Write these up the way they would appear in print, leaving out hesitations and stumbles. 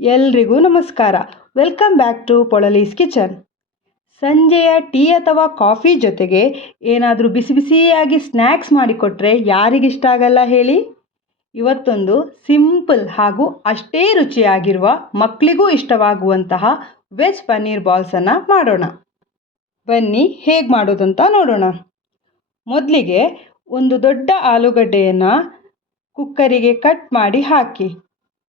ಎಲ್ರಿಗೂ ನಮಸ್ಕಾರ. Welcome back to polaliskitchen. ಸಂಜೆಯ ಟೀ ಅಥವಾ ಕಾಫಿ ಜೊತೆಗೆ ಏನಾದರೂ ಬಿಸಿ ಬಿಸಿಯಾಗಿ ಸ್ನ್ಯಾಕ್ಸ್ ಮಾಡಿಕೊಟ್ರೆ ಯಾರಿಗಿಷ್ಟ ಆಗಲ್ಲ ಹೇಳಿ. ಇವತ್ತೊಂದು ಸಿಂಪಲ್ ಹಾಗೂ ಅಷ್ಟೇ ರುಚಿಯಾಗಿರುವ ಮಕ್ಕಳಿಗೂ ಇಷ್ಟವಾಗುವಂತಹ ವೆಜ್ ಪನ್ನೀರ್ ಬಾಲ್ಸನ್ನು ಮಾಡೋಣ. ಬನ್ನಿ ಹೇಗೆ ಮಾಡೋದಂತ ನೋಡೋಣ. ಮೊದಲಿಗೆ ಒಂದು ದೊಡ್ಡ ಆಲೂಗಡ್ಡೆಯನ್ನು ಕುಕ್ಕರಿಗೆ ಕಟ್ ಮಾಡಿ ಹಾಕಿ.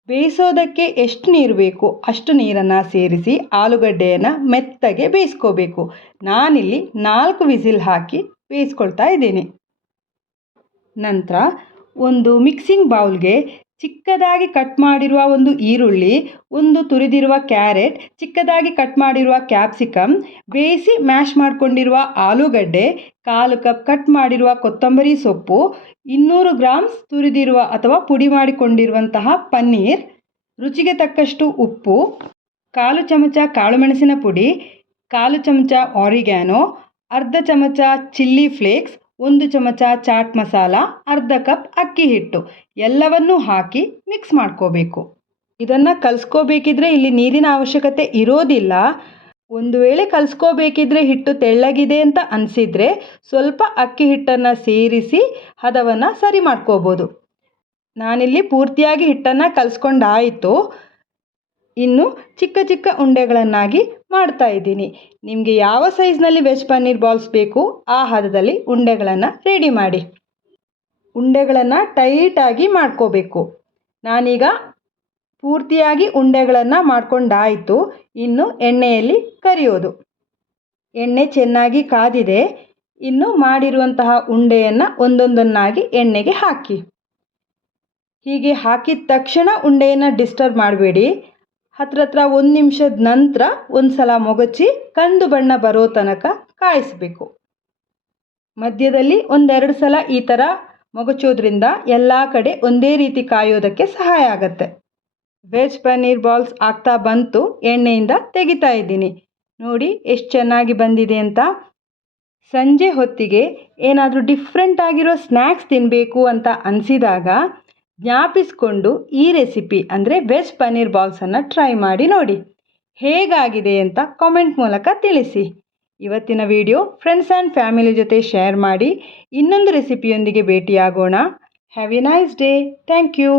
ಬೇಯಿಸೋದಕ್ಕೆ ಎಷ್ಟು ನೀರು ಬೇಕು ಅಷ್ಟು ನೀರನ್ನು ಸೇರಿಸಿ ಆಲೂಗಡ್ಡೆಯನ್ನು ಮೆತ್ತಗೆ ಬೇಯಿಸ್ಕೋಬೇಕು. ನಾನಿಲ್ಲಿ 4 ವಿಸಿಲ್ ಹಾಕಿ ಬೇಯಿಸ್ಕೊಳ್ತಾ ಇದ್ದೀನಿ. ನಂತರ ಒಂದು ಮಿಕ್ಸಿಂಗ್ ಬೌಲ್ಗೆ ಚಿಕ್ಕದಾಗಿ ಕಟ್ ಮಾಡಿರುವ ಒಂದು ಈರುಳ್ಳಿ, ಒಂದು ತುರಿದಿರುವ ಕ್ಯಾರೆಟ್, ಚಿಕ್ಕದಾಗಿ ಕಟ್ ಮಾಡಿರುವ ಕ್ಯಾಪ್ಸಿಕಮ್, ಬೇಯಿಸಿ ಮ್ಯಾಶ್ ಮಾಡಿಕೊಂಡಿರುವ ಆಲೂಗಡ್ಡೆ, 1/4 ಕಪ್ ಕಟ್ ಮಾಡಿರುವ ಕೊತ್ತಂಬರಿ ಸೊಪ್ಪು, 200 ಗ್ರಾಮ್ಸ್ ತುರಿದಿರುವ ಅಥವಾ ಪುಡಿ ಮಾಡಿಕೊಂಡಿರುವಂತಹ ಪನ್ನೀರ್, ರುಚಿಗೆ ತಕ್ಕಷ್ಟು ಉಪ್ಪು, 1/4 ಚಮಚ ಕಾಳುಮೆಣಸಿನ ಪುಡಿ, 1/4 ಚಮಚ ಆರಿಗ್ಯಾನೋ, ಅರ್ಧ ಚಮಚ ಚಿಲ್ಲಿ ಫ್ಲೇಕ್ಸ್, 1 ಚಮಚ ಚಾಟ್ ಮಸಾಲ, ಅರ್ಧ ಕಪ್ ಅಕ್ಕಿ ಹಿಟ್ಟು ಎಲ್ಲವನ್ನೂ ಹಾಕಿ ಮಿಕ್ಸ್ ಮಾಡ್ಕೋಬೇಕು. ಇದನ್ನು ಕಲಿಸ್ಕೋಬೇಕಿದ್ರೆ ಇಲ್ಲಿ ನೀರಿನ ಅವಶ್ಯಕತೆ ಇರೋದಿಲ್ಲ. ಒಂದು ವೇಳೆ ಕಲಿಸ್ಕೋಬೇಕಿದ್ರೆ ಹಿಟ್ಟು ತೆಳ್ಳಗಿದೆ ಅಂತ ಅನಿಸಿದರೆ ಸ್ವಲ್ಪ ಅಕ್ಕಿ ಹಿಟ್ಟನ್ನು ಸೇರಿಸಿ ಹದವನ್ನು ಸರಿ ಮಾಡ್ಕೋಬೋದು. ನಾನಿಲ್ಲಿ ಪೂರ್ತಿಯಾಗಿ ಹಿಟ್ಟನ್ನು ಕಲಿಸ್ಕೊಂಡಾಯಿತು. ಇನ್ನು ಚಿಕ್ಕ ಚಿಕ್ಕ ಉಂಡೆಗಳನ್ನಾಗಿ ಮಾಡ್ತಾ ಇದ್ದೀನಿ. ನಿಮಗೆ ಯಾವ ಸೈಜ್ನಲ್ಲಿ ವೆಜ್ ಪನ್ನೀರ್ ಬಾಲ್ಸ್ ಬೇಕು ಆ ಹದದಲ್ಲಿ ಉಂಡೆಗಳನ್ನು ರೆಡಿ ಮಾಡಿ. ಉಂಡೆಗಳನ್ನು ಟೈಟಾಗಿ ಮಾಡ್ಕೋಬೇಕು. ನಾನೀಗ ಪೂರ್ತಿಯಾಗಿ ಉಂಡೆಗಳನ್ನು ಮಾಡ್ಕೊಂಡಾಯಿತು. ಇನ್ನು ಎಣ್ಣೆಯಲ್ಲಿ ಕರಿಯೋದು. ಎಣ್ಣೆ ಚೆನ್ನಾಗಿ ಕಾದಿದೆ. ಇನ್ನು ಮಾಡಿರುವಂತಹ ಉಂಡೆಯನ್ನು ಒಂದೊಂದನ್ನಾಗಿ ಎಣ್ಣೆಗೆ ಹಾಕಿ. ಹೀಗೆ ಹಾಕಿದ ತಕ್ಷಣ ಉಂಡೆಯನ್ನು ಡಿಸ್ಟರ್ಬ್ ಮಾಡಬೇಡಿ. ಹತ್ರ 1 ನಿಮಿಷದ ನಂತರ ಒಂದು ಸಲ ಮೊಗಚಿ ಕಂದು ಬಣ್ಣ ಬರೋ ತನಕ ಕಾಯಿಸಬೇಕು. ಮಧ್ಯದಲ್ಲಿ 1-2 ಸಲ ಈ ಥರ ಮೊಗಚೋದ್ರಿಂದ ಎಲ್ಲ ಕಡೆ ಒಂದೇ ರೀತಿ ಕಾಯೋದಕ್ಕೆ ಸಹಾಯ ಆಗುತ್ತೆ. ವೆಜ್ ಪನ್ನೀರ್ ಬಾಲ್ಸ್ ಆಗ್ತಾ ಬಂತು. ಎಣ್ಣೆಯಿಂದ ತೆಗಿತಾ ಇದ್ದೀನಿ. ನೋಡಿ ಎಷ್ಟು ಚೆನ್ನಾಗಿ ಬಂದಿದೆ ಅಂತ. ಸಂಜೆ ಹೊತ್ತಿಗೆ ಏನಾದರೂ ಡಿಫ್ರೆಂಟ್ ಆಗಿರೋ ಸ್ನ್ಯಾಕ್ಸ್ ತಿನ್ನಬೇಕು ಅಂತ ಅನಿಸಿದಾಗ ಜ್ಞಾಪಿಸ್ಕೊಂಡು ಈ ರೆಸಿಪಿ ಅಂದರೆ ವೆಜ್ ಪನ್ನೀರ್ ಬಾಲ್ಸನ್ನು ಟ್ರೈ ಮಾಡಿ ನೋಡಿ. ಹೇಗಾಗಿದೆ ಅಂತ ಕಾಮೆಂಟ್ ಮೂಲಕ ತಿಳಿಸಿ. ಇವತ್ತಿನ ವಿಡಿಯೋ ಫ್ರೆಂಡ್ಸ್ ಆ್ಯಂಡ್ ಫ್ಯಾಮಿಲಿ ಜೊತೆ ಶೇರ್ ಮಾಡಿ. ಇನ್ನೊಂದು ರೆಸಿಪಿಯೊಂದಿಗೆ ಭೇಟಿಯಾಗೋಣ. Have a nice day. Thank you.